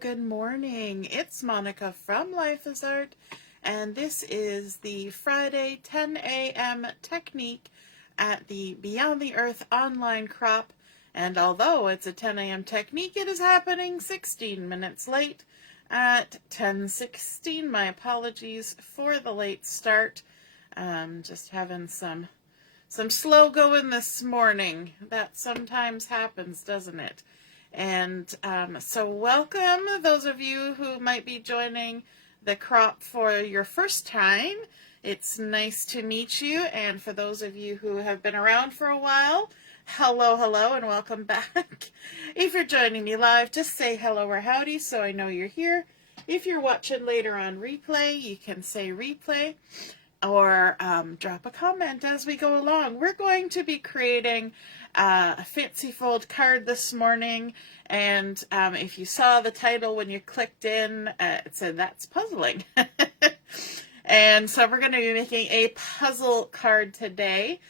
good morning. It's Monica from Life is Art, and this is the Friday 10 a.m. technique at the Beyond the Earth online crop. And although it's a 10 a.m. technique, it is happening 16 minutes late at 10:16. My apologies for the late start. Just having some slow going this morning. That sometimes happens, doesn't it? And so welcome those of you who might be joining the crop for your first time. It's nice to meet you. And for those of you who have been around for a while, hello, and welcome back. If you're joining me live, just say hello or howdy so I know you're here. If you're watching later on replay, you can say replay or drop a comment as we go along. We're going to be creating a fancy fold card this morning, and if you saw the title when you clicked in, it said that's puzzling. And so we're going to be making a puzzle card today,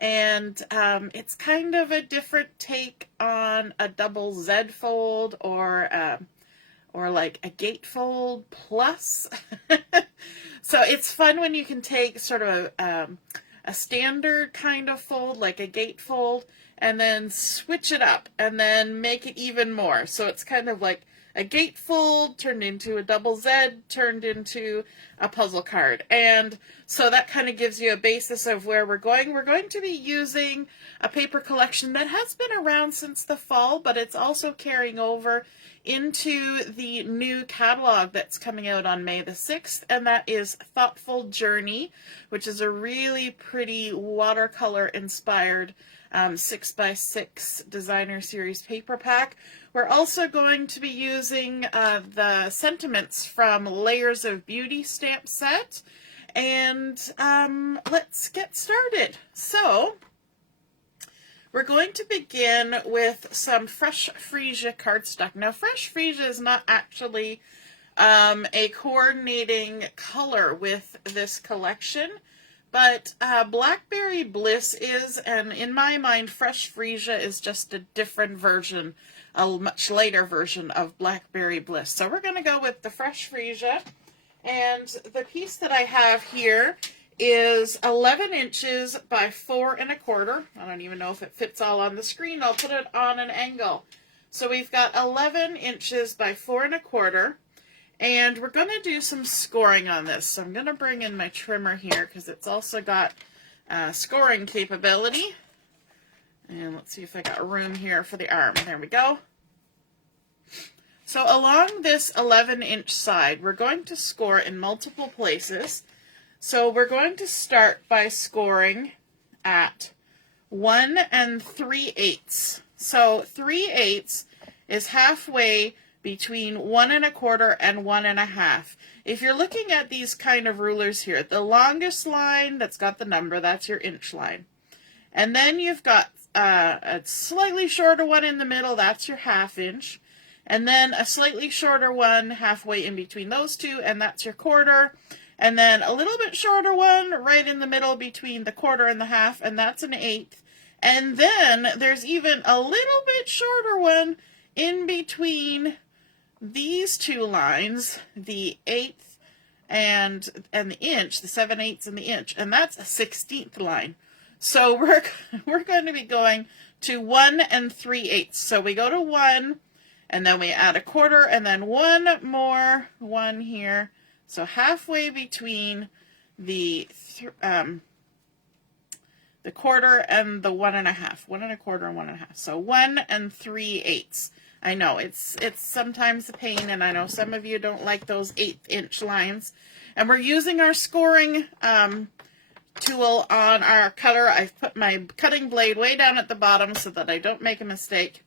and it's kind of a different take on a double Z fold or like a gatefold plus. So it's fun when you can take sort of a standard kind of fold, like a gatefold, and then switch it up and then make it even more. So it's kind of like a gatefold turned into a double Z, turned into a puzzle card. And so that kind of gives you a basis of where we're going. We're going to be using a paper collection that has been around since the fall, but it's also carrying over into the new catalog that's coming out on May the 6th, and that is Thoughtful Journey, which is a really pretty watercolor inspired 6x6 designer series paper pack. We're also going to be using the sentiments from Layers of Beauty stamp set, and let's get started. So we're going to begin with some fresh Fresia cardstock. Now, fresh Fresia is not actually a coordinating color with this collection, but Blackberry Bliss is, and in my mind, fresh Fresia is just a different version, a much later version of Blackberry Bliss. So we're going to go with the fresh Fresia, and the piece that I have here is 11 inches by 4 1/4. I don't even know if it fits all on the screen. I'll put it on an angle. So we've got 11 inches by 4 1/4, and we're going to do some scoring on this. So I'm going to bring in my trimmer here because it's also got scoring capability. And let's see if I got room here for the arm. There we go. So along this 11-inch side, we're going to score in multiple places. So we're going to start by scoring at 1 3/8. So 3/8 is halfway between 1 1/4 and 1 1/2. If you're looking at these kind of rulers here, the longest line that's got the number, that's your inch line. And then you've got a slightly shorter one in the middle, that's your 1/2 inch. And then a slightly shorter one halfway in between those two, and that's your 1/4. And then a little bit shorter one right in the middle between the 1/4 and the 1/2, and that's an 1/8. And then there's even a little bit shorter one in between these two lines, the 1/8 and the inch, the 7/8 and the inch, and that's a 1/16 line. So we're going to be going to 1 3/8. So we go to 1, and then we add a 1/4, and then one more, one here. So halfway between the 1/4 and the 1 1/2, 1 1/4 and 1 1/2. So 1 3/8. I know it's sometimes a pain, and I know some of you don't like those 1/8-inch lines. And we're using our scoring tool on our cutter. I've put my cutting blade way down at the bottom so that I don't make a mistake.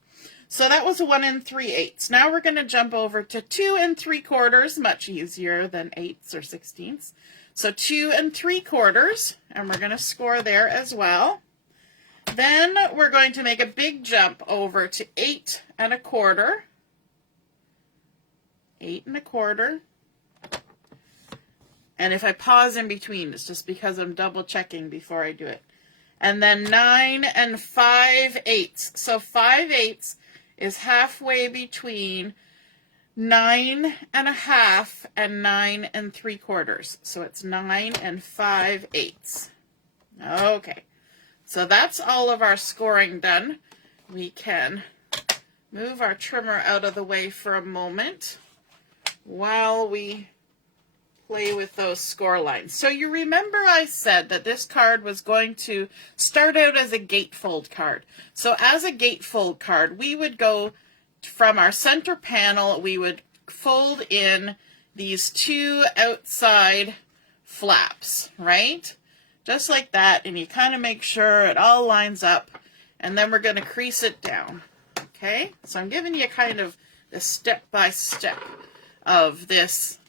So that was 1 3/8. Now we're going to jump over to 2 3/4, much easier than 8s or 16ths. So 2 3/4, and we're going to score there as well. Then we're going to make a big jump over to 8 1/4. 8 1/4. And if I pause in between, it's just because I'm double checking before I do it. And then 9 5/8. So 5/8 is halfway between 9.5 and 9 3/4. So it's 9 5/8. Okay, so that's all of our scoring done. We can move our trimmer out of the way for a moment while we play with those score lines. So you remember I said that this card was going to start out as a gatefold card. So as a gatefold card, we would go from our center panel, we would fold in these two outside flaps, right? Just like that, and you kind of make sure it all lines up, and then we're going to crease it down. Okay, so I'm giving you kind of the step-by-step of this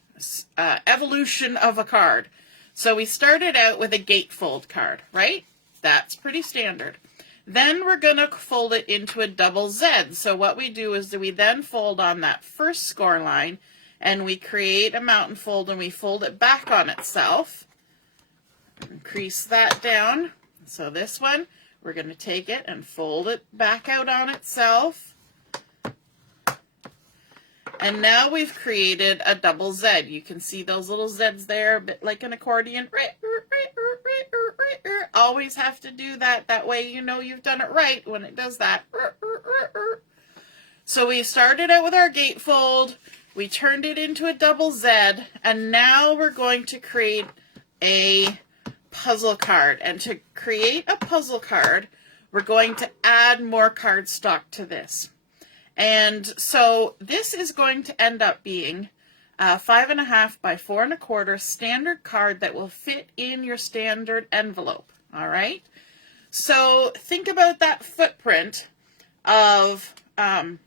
evolution of a card. So we started out with a gatefold card, right? That's pretty standard. Then we're going to fold it into a double Z. So what we do is we then fold on that first score line, and we create a mountain fold, and we fold it back on itself. And crease that down. So this one, we're going to take it and fold it back out on itself. And now we've created a double Z. You can see those little Zs there, a bit like an accordion. Always have to do that. That way you know you've done it right when it does that. So we started out with our gatefold. We turned it into a double Z. And now we're going to create a puzzle card. And to create a puzzle card, we're going to add more cardstock to this. And so this is going to end up being a 5.5 by 4 1/4 standard card that will fit in your standard envelope. All right. So think about that footprint of 5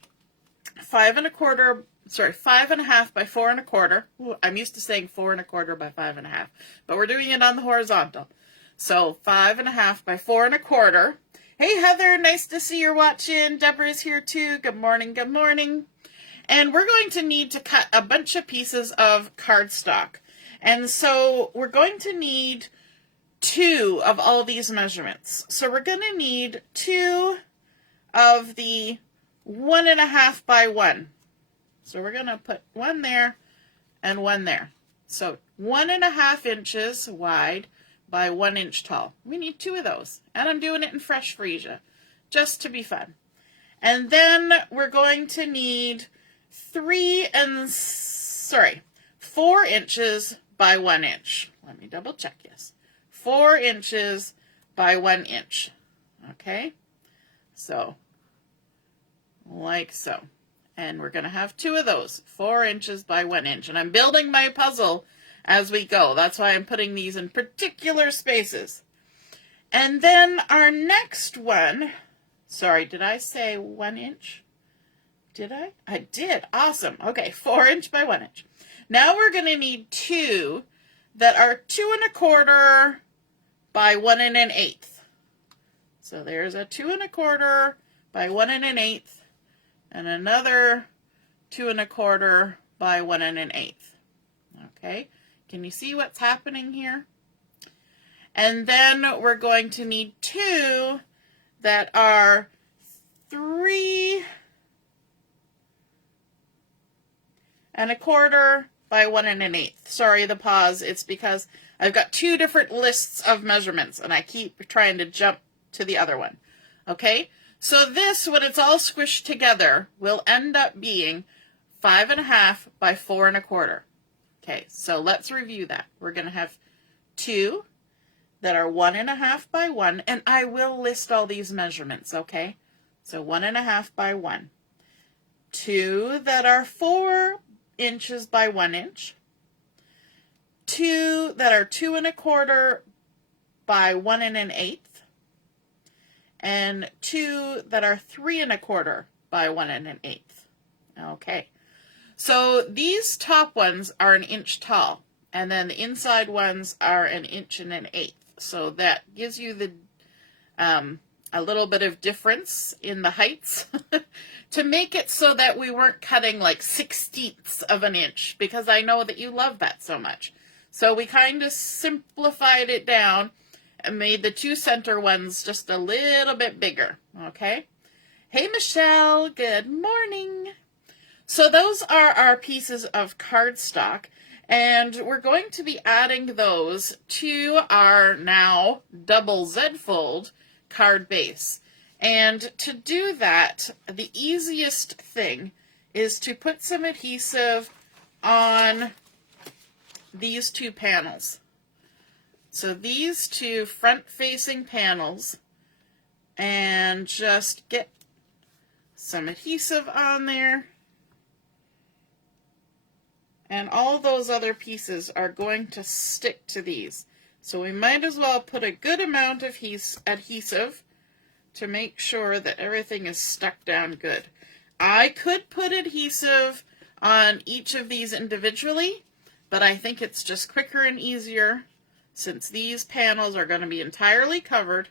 1/4 by 4 1/4. Ooh, I'm used to saying 4 1/4 by 5.5, but we're doing it on the horizontal. So 5.5 by 4 1/4. Hey, Heather, nice to see you're watching. Deborah's here too. Good morning, good morning. And we're going to need to cut a bunch of pieces of cardstock. And so we're going to need 2 of all these measurements. So we're going to need 2 of the 1.5 by 1. So we're going to put 1 there and 1 there. So 1.5 inches wide by 1 inch tall. We need 2 of those. And I'm doing it in fresh Fresia, just to be fun. And then we're going to need 4 inches by 1 inch. Let me double check, yes. 4 inches by 1 inch. Okay? So, like so. And we're going to have 2 of those, 4 inches by 1 inch. And I'm building my puzzle as we go. That's why I'm putting these in particular spaces. And then our next one, sorry, did I say 1 inch? Did I? I did. Awesome. Okay, 4 inch by 1 inch. Now we're going to need 2 that are 2 1/4 by 1 1/8. So there's a 2 1/4 by 1 1/8 and another 2 1/4 by 1 1/8. Okay. Can you see what's happening here? And then we're going to need 2 that are 3 1/4 by 1 1/8. Sorry, the pause. It's because I've got 2 different lists of measurements and I keep trying to jump to the other one. Okay? So this, when it's all squished together, will end up being 5.5 by 4 1/4. Okay, so let's review that. We're going to have 2 that are 1.5 by 1, and I will list all these measurements, okay? So 1.5 by 1. 2 that are 4 inches by 1 inch. 2 that are 2 1/4 by 1 1/8. And 2 that are 3 1/4 by 1 1/8. Okay. So these top ones are 1 inch tall, and then the inside ones are 1 inch and 1/8. So that gives you the a little bit of difference in the heights to make it so that we weren't cutting like 1/16 of an inch, because I know that you love that so much. So we kind of simplified it down and made the 2 center ones just a little bit bigger. Okay. Hey, Michelle. Good morning. So those are our pieces of cardstock, and we're going to be adding those to our now double Z-fold card base. And to do that, the easiest thing is to put some adhesive on these two panels. So these two front-facing panels, and just get some adhesive on there. And all those other pieces are going to stick to these. So we might as well put a good amount of adhesive to make sure that everything is stuck down good. I could put adhesive on each of these individually, but I think it's just quicker and easier, since these panels are going to be entirely covered,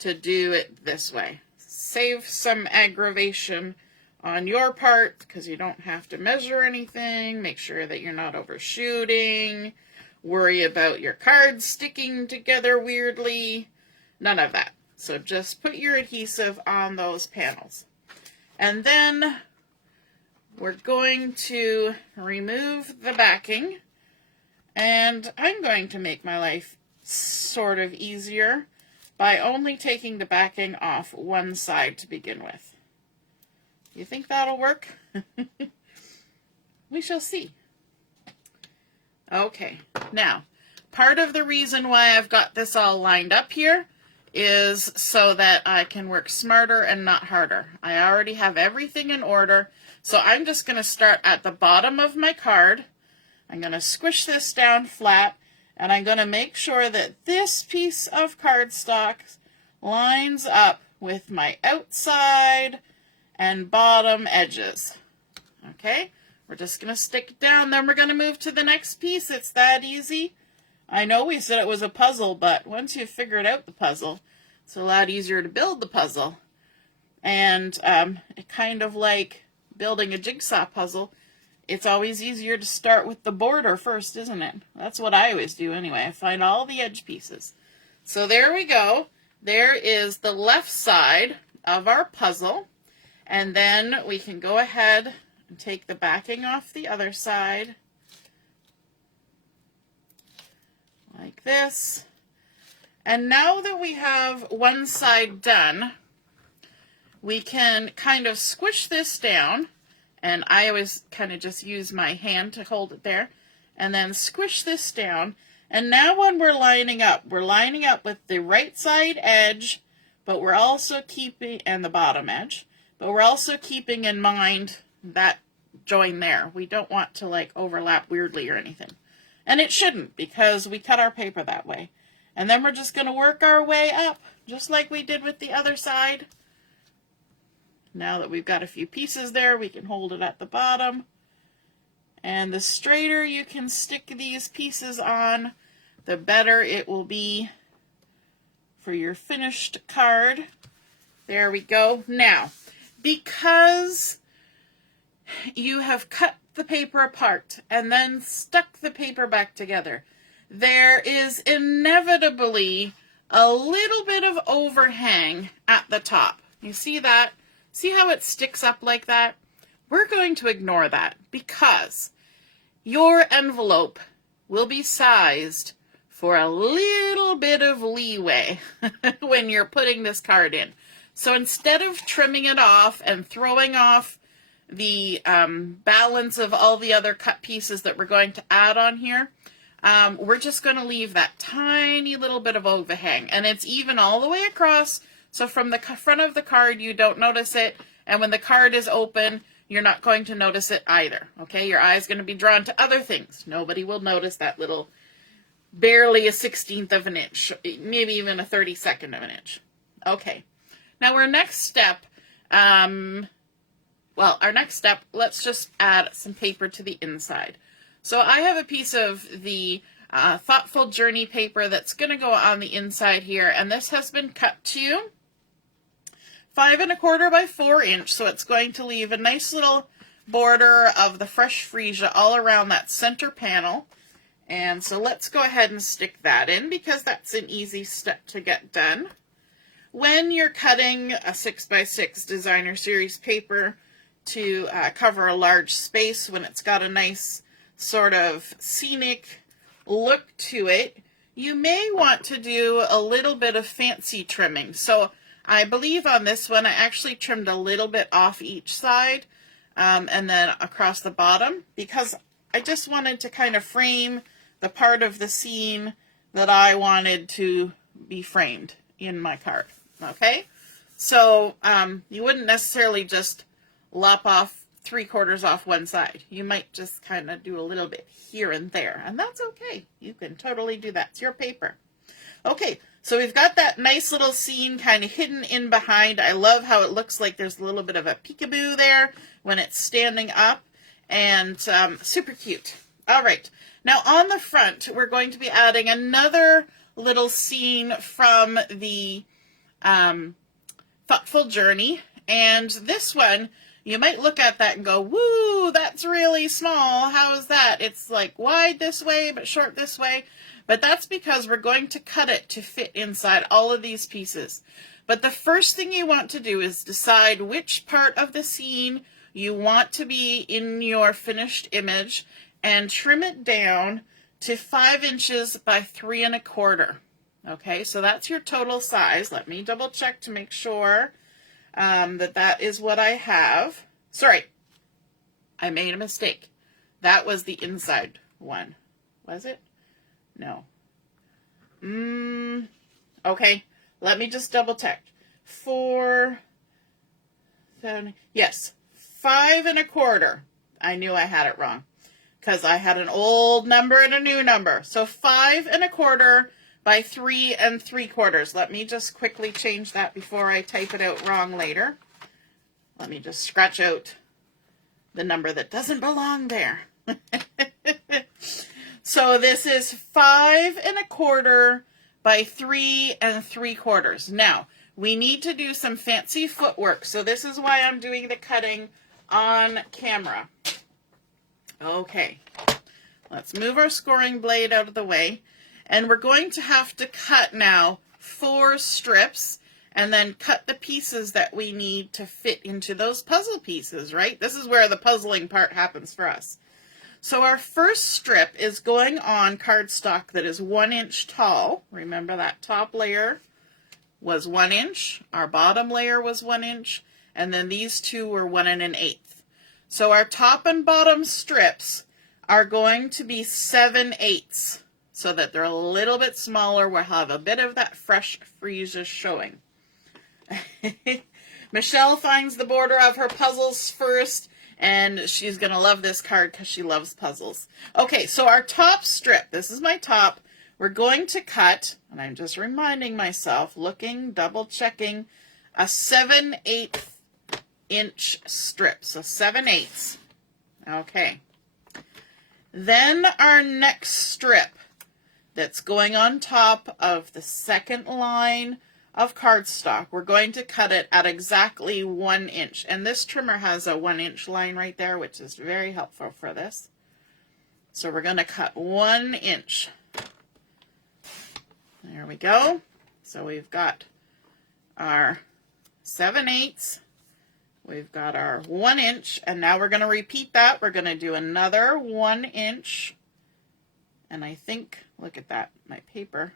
to do it this way. Save some aggravation on your part, because you don't have to measure anything. Make sure that you're not overshooting. Worry about your cards sticking together weirdly. None of that. So just put your adhesive on those panels. And then we're going to remove the backing. And I'm going to make my life sort of easier by only taking the backing off one side to begin with. You think that'll work? We shall see. Okay, now, part of the reason why I've got this all lined up here is so that I can work smarter and not harder. I already have everything in order, so I'm just going to start at the bottom of my card. I'm going to squish this down flat, and I'm going to make sure that this piece of cardstock lines up with my outside and bottom edges. Okay, we're just going to stick it down, then we're going to move to the next piece. It's that easy. I know we said it was a puzzle, but once you've figured out the puzzle, it's a lot easier to build the puzzle. And it kind of like building a jigsaw puzzle, it's always easier to start with the border first, isn't it? That's what I always do anyway. I find all the edge pieces. So there we go. There is the left side of our puzzle. And then we can go ahead and take the backing off the other side, like this. And now that we have one side done, we can kind of squish this down, and I always kind of just use my hand to hold it there, and then squish this down. And now when we're lining up with the right side edge, but we're also keeping, and the bottom edge, but we're also keeping in mind that join there. We don't want to like overlap weirdly or anything. And it shouldn't, because we cut our paper that way. And then we're just going to work our way up, just like we did with the other side. Now that we've got a few pieces there, we can hold it at the bottom. And the straighter you can stick these pieces on, the better it will be for your finished card. There we go. Now, because you have cut the paper apart and then stuck the paper back together, there is inevitably a little bit of overhang at the top. You see that? See how it sticks up like that? We're going to ignore that, because your envelope will be sized for a little bit of leeway when you're putting this card in. So instead of trimming it off and throwing off the balance of all the other cut pieces that we're going to add on here, we're just going to leave that tiny little bit of overhang. And it's even all the way across, so from the front of the card you don't notice it, and when the card is open you're not going to notice it either. Okay, your eye is going to be drawn to other things. Nobody will notice that little, barely a 1/16 of an inch, maybe even a 32nd of an inch. Okay. Now our next step, let's just add some paper to the inside. So I have a piece of the Thoughtful Journey paper that's going to go on the inside here, and this has been cut to 5 1/4 by 4 inch, so it's going to leave a nice little border of the fresh Fresia all around that center panel. And so let's go ahead and stick that in, because that's an easy step to get done. When you're cutting a 6x6 designer series paper, to cover a large space when it's got a nice sort of scenic look to it. You may want to do a little bit of fancy trimming. So I believe on this one, I actually trimmed a little bit off each side and then across the bottom, because I just wanted to kind of frame the part of the scene that I wanted to be framed in my card. Okay, so you wouldn't necessarily just lop off 3/4 off one side. You might just kind of do a little bit here and there, and that's okay. You can totally do that. It's your paper. Okay, so we've got that nice little scene kind of hidden in behind. I love how it looks like there's a little bit of a peekaboo there when it's standing up, and super cute. All right, now on the front, we're going to be adding another little scene from the Thoughtful Journey, and this one, you might look at that and go, woo, that's really small. How is that? It's like wide this way, but short this way. But that's because we're going to cut it to fit inside all of these pieces. But the first thing you want to do is decide which part of the scene you want to be in your finished image and trim it down to 5 inches by 3 1/4. Okay, so that's your total size. Let me double check to make sure that is what I have. Sorry, I made a mistake. That was the inside one. Was it? No. Okay, let me just double check. 4, 7, yes, 5 1/4. I knew I had it wrong because I had an old number and a new number. So 5 1/4 by 3 3/4. Let me just quickly change that before I type it out wrong later. Let me just scratch out the number that doesn't belong there. So this is 5 1/4 by 3 3/4. Now, we need to do some fancy footwork. So this is why I'm doing the cutting on camera. Okay, let's move our scoring blade out of the way. And we're going to have to cut now 4 strips and then cut the pieces that we need to fit into those puzzle pieces, right? This is where the puzzling part happens for us. So our first strip is going on cardstock that is 1 inch tall. Remember that top layer was 1 inch, our bottom layer was 1 inch, and then these two were 1 1/8. So our top and bottom strips are going to be 7/8. So that they're a little bit smaller. We'll have a bit of that fresh Fresia showing. Michelle finds the border of her puzzles first, and she's going to love this card because she loves puzzles. Okay, so our top strip, this is my top, we're going to cut, and I'm just reminding myself, looking, double checking, a 7/8 inch strip, so 7/8. Okay. Then our next strip, that's going on top of the second line of cardstock. We're going to cut it at exactly 1 inch. And this trimmer has a 1 inch line right there, which is very helpful for this. So we're going to cut 1 inch. There we go. So we've got our 7/8. We've got our 1 inch. And now we're going to repeat that. We're going to do another 1 inch. And I think, look at that, my paper.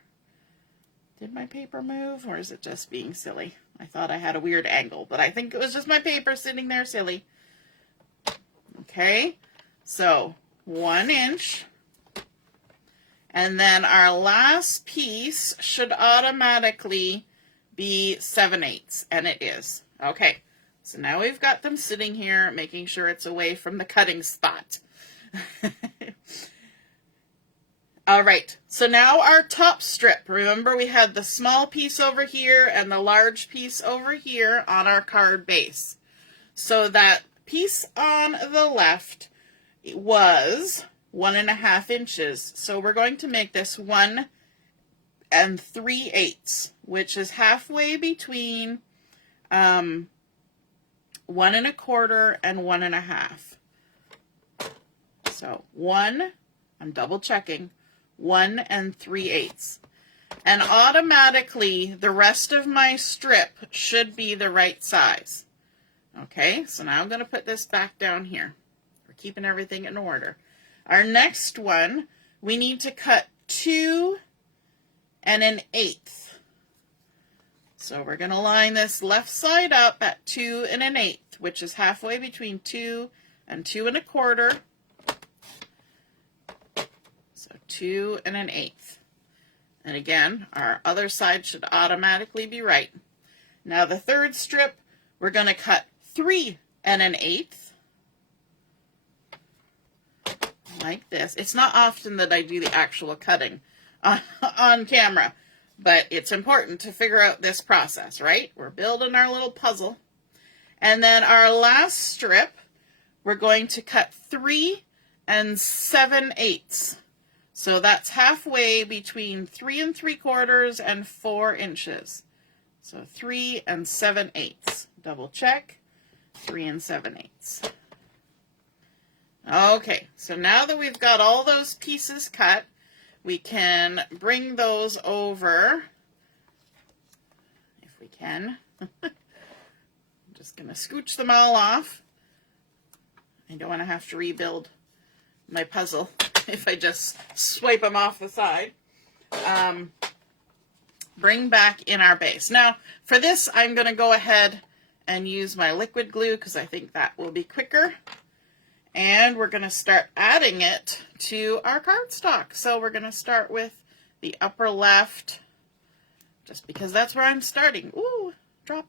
Did my paper move, or is it just being silly? I thought I had a weird angle, but I think it was just my paper sitting there silly. Okay, so 1 inch. And then our last piece should automatically be 7/8, and it is. Okay, so now we've got them sitting here, making sure it's away from the cutting spot. All right, so now our top strip. Remember, we had the small piece over here and the large piece over here on our card base. So that piece on the left was 1 1/2 inches. So we're going to make this 1 3/8, which is halfway between 1 1/4 and 1 1/2. So 1, I'm double checking, 1 3/8. And automatically the rest of my strip should be the right size. Okay, so now I'm going to put this back down here. We're keeping everything in order. Our next one, we need to cut 2 1/8. So we're going to line this left side up at 2 1/8, which is halfway between 2 and 2 1/4. So 2 1/8. And again, our other side should automatically be right. Now the third strip, we're going to cut 3 1/8. Like this. It's not often that I do the actual cutting on camera, but it's important to figure out this process, right? We're building our little puzzle. And then our last strip, we're going to cut 3 7/8. So that's halfway between 3 3/4 and 4 inches. So 3 7/8. Double check. 3 7/8. Okay, so now that we've got all those pieces cut, we can bring those over, if we can. I'm just going to scooch them all off. I don't want to have to rebuild my puzzle if I just swipe them off the side. Bring back in our base. Now, for this, I'm going to go ahead and use my liquid glue because I think that will be quicker. And we're going to start adding it to our cardstock. So we're going to start with the upper left, just because that's where I'm starting. Ooh, drop.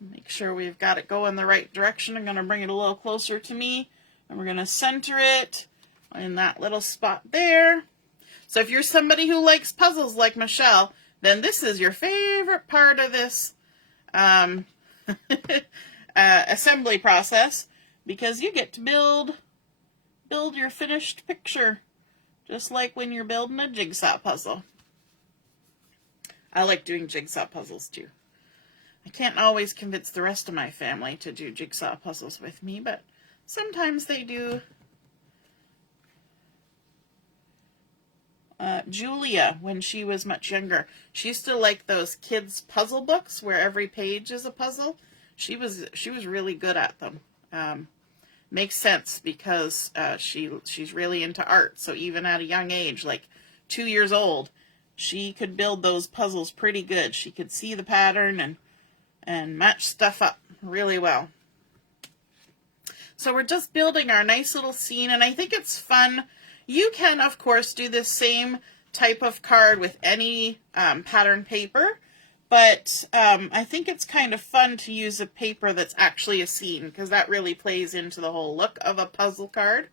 Make sure we've got it going the right direction. I'm going to bring it a little closer to me, and we're going to center it in that little spot there. So if you're somebody who likes puzzles like Michelle, then this is your favorite part of this assembly process, because you get to build your finished picture, just like when you're building a jigsaw puzzle. I like doing jigsaw puzzles too. I can't always convince the rest of my family to do jigsaw puzzles with me, but sometimes they do. Julia, when she was much younger, she used to like those kids' puzzle books where every page is a puzzle. She was really good at them. Makes sense because she's really into art. So even at a young age, like 2 years old, she could build those puzzles pretty good. She could see the pattern and match stuff up really well. So we're just building our nice little scene, and I think it's fun. You can, of course, do this same type of card with any pattern paper. But I think it's kind of fun to use a paper that's actually a scene, because that really plays into the whole look of a puzzle card.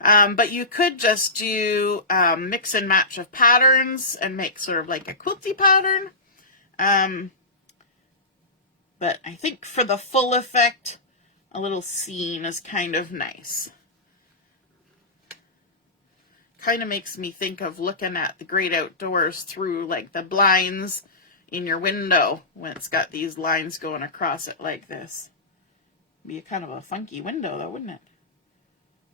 But you could just do mix and match of patterns and make sort of like a quilty pattern. But I think for the full effect, a little scene is kind of nice. Kind of makes me think of looking at the great outdoors through like the blinds in your window when it's got these lines going across it like this. Be a kind of a funky window though, wouldn't it?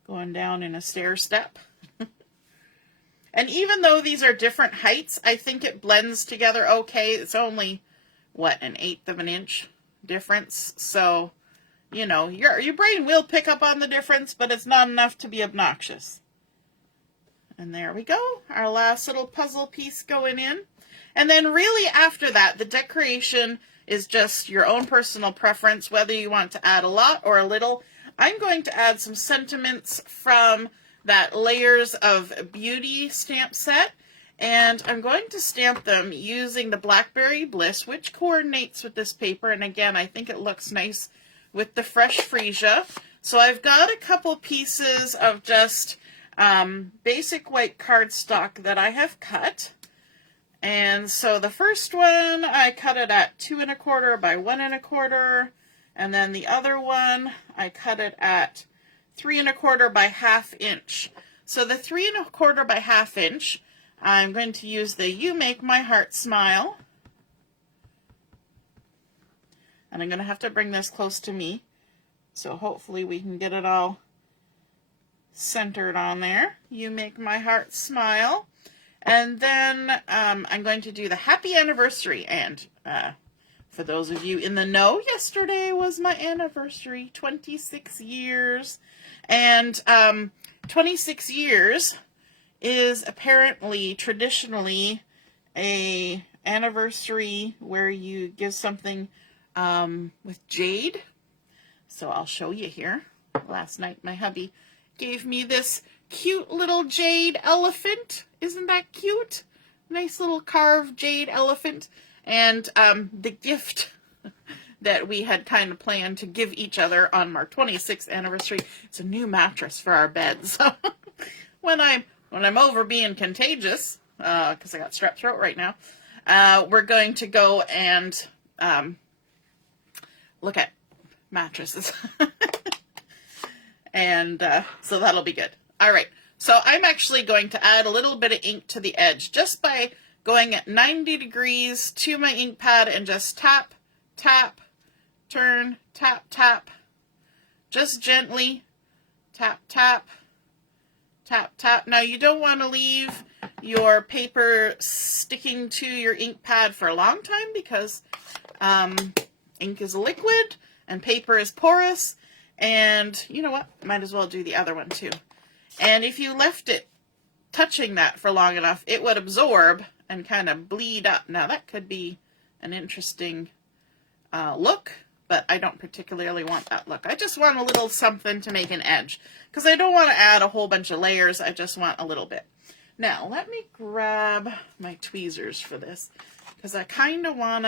Going down in a stair step. And even though these are different heights, I think it blends together okay. It's only, what, 1/8 of an inch difference. So, you know, your brain will pick up on the difference, but it's not enough to be obnoxious. And there we go. Our last little puzzle piece going in. And then really after that, the decoration is just your own personal preference, whether you want to add a lot or a little. I'm going to add some sentiments from that Layers of Beauty stamp set. And I'm going to stamp them using the Blackberry Bliss, which coordinates with this paper. And again, I think it looks nice with the fresh freesia. So I've got a couple pieces of just basic white cardstock that I have cut. And so the first one, I cut it at 2 1/4 by 1 1/4. And then the other one, I cut it at 3 1/4 by 1/2 inch. So the 3 1/4 by 1/2 inch, I'm going to use the You Make My Heart Smile. And I'm going to have to bring this close to me. So hopefully we can get it all centered on there. You Make My Heart Smile. And then I'm going to do the Happy Anniversary. And For those of you in the know, yesterday was my anniversary, 26 years. And 26 years is apparently traditionally a anniversary where you give something with jade. So I'll show you here. Last night my hubby gave me this cute little jade elephant. Isn't that cute? Nice little carved jade elephant. And the gift that we had kind of planned to give each other on our 26th anniversary, it's a new mattress for our bed. So when I'm over being contagious, because I got strep throat right now, we're going to go and look at mattresses. And so that'll be good. All right. So I'm actually going to add a little bit of ink to the edge just by going at 90 degrees to my ink pad and just tap, tap, turn, tap, tap, just gently tap, tap, tap, tap. Now you don't want to leave your paper sticking to your ink pad for a long time because ink is a liquid and paper is porous. And you know what? Might as well do the other one too. And if you left it touching that for long enough, it would absorb and kind of bleed up. Now that could be an interesting look, but I don't particularly want that look. I just want a little something to make an edge because I don't want to add a whole bunch of layers. I just want a little bit. Now let me grab my tweezers for this because I kind of want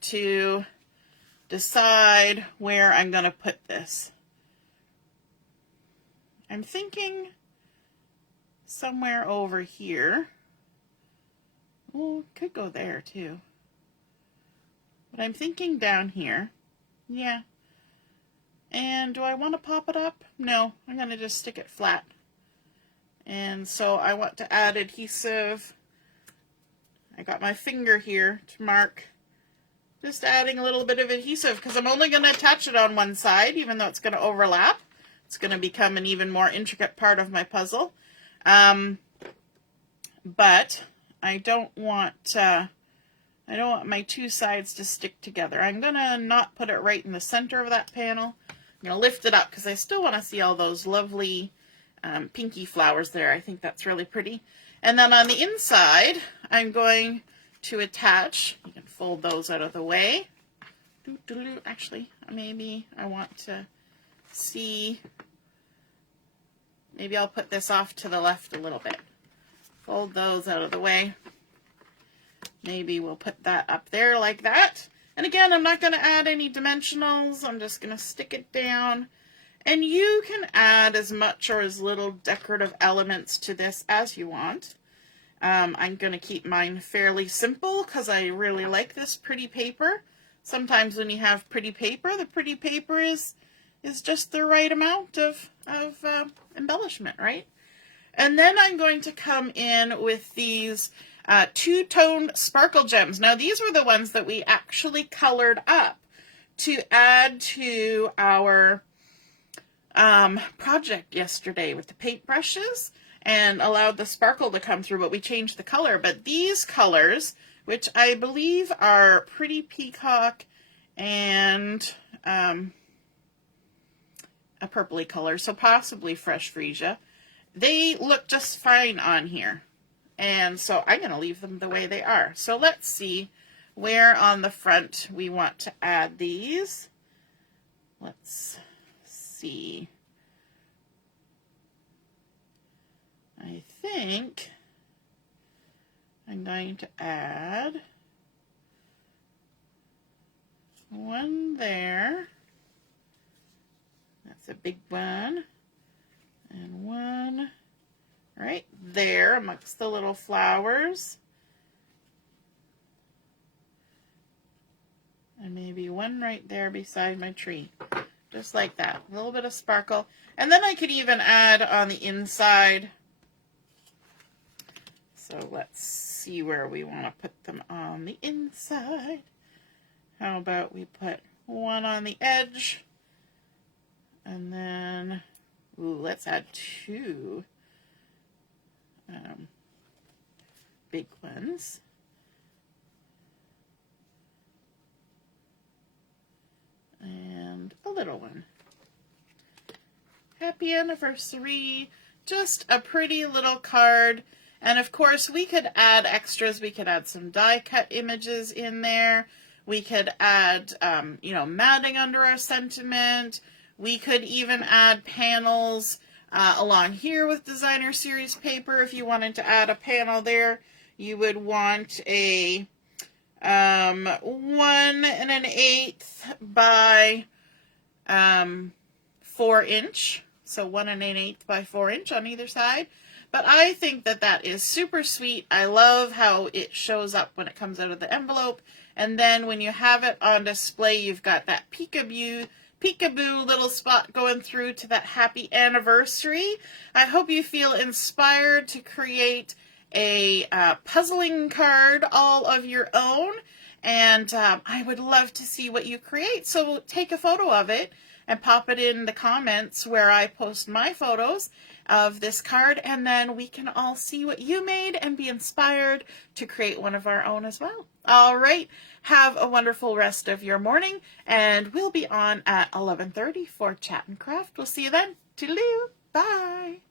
to decide where I'm going to put this. I'm thinking somewhere over here. Oh, could go there too. But I'm thinking down here. Yeah. And do I want to pop it up? No, I'm going to just stick it flat. And so I want to add adhesive. I got my finger here to mark. Just adding a little bit of adhesive because I'm only going to attach it on one side, even though it's going to overlap. It's going to become an even more intricate part of my puzzle. But I don't want my two sides to stick together. I'm going to not put it right in the center of that panel. I'm going to lift it up because I still want to see all those lovely pinky flowers there. I think that's really pretty. And then on the inside, I'm going to attach, you can fold those out of the way. Actually, maybe I want to see, maybe I'll put this off to the left a little bit. Fold those out of the way. Maybe we'll put that up there like that. And again, I'm not going to add any dimensionals. I'm just going to stick it down. And you can add as much or as little decorative elements to this as you want. I'm going to keep mine fairly simple because I really like this pretty paper. Sometimes when you have pretty paper, the pretty paper is just the right amount of embellishment, right? And then I'm going to come in with these two-toned sparkle gems. Now these were the ones that we actually colored up to add to our project yesterday with the paintbrushes and allowed the sparkle to come through, but we changed the color. But these colors, which I believe are Pretty Peacock and a purpley color, so possibly Fresh Fresia, they look just fine on here. And so I'm going to leave them the way they are. So let's see where on the front we want to add these. Let's see. I think I'm going to add one there. That's a big one. And one right there amongst the little flowers. And maybe one right there beside my tree. Just like that. A little bit of sparkle. And then I could even add on the inside. So let's see where we want to put them on the inside. How about we put one on the edge. And then, ooh, let's add two big ones. and a little one. Happy anniversary. Just a pretty little card. And of course we could add extras. We could add some die cut images in there. We could add, matting under our sentiment. We could even add panels along here with designer series paper. If you wanted to add a panel there, you would want a 1 1/8 by 4 inch. So 1 1/8 by 4 inch on either side. But I think that that is super sweet. I love how it shows up when it comes out of the envelope. And then when you have it on display, you've got that peekaboo little spot going through to that happy anniversary. I hope you feel inspired to create a puzzling card all of your own. And I would love to see what you create. So take a photo of it and pop it in the comments where I post my photos of this card, and then we can all see what you made and be inspired to create one of our own as well. All right, have a wonderful rest of your morning, and we'll be on at 11:30 for Chat and Craft. We'll see you then. Toodaloo. Bye.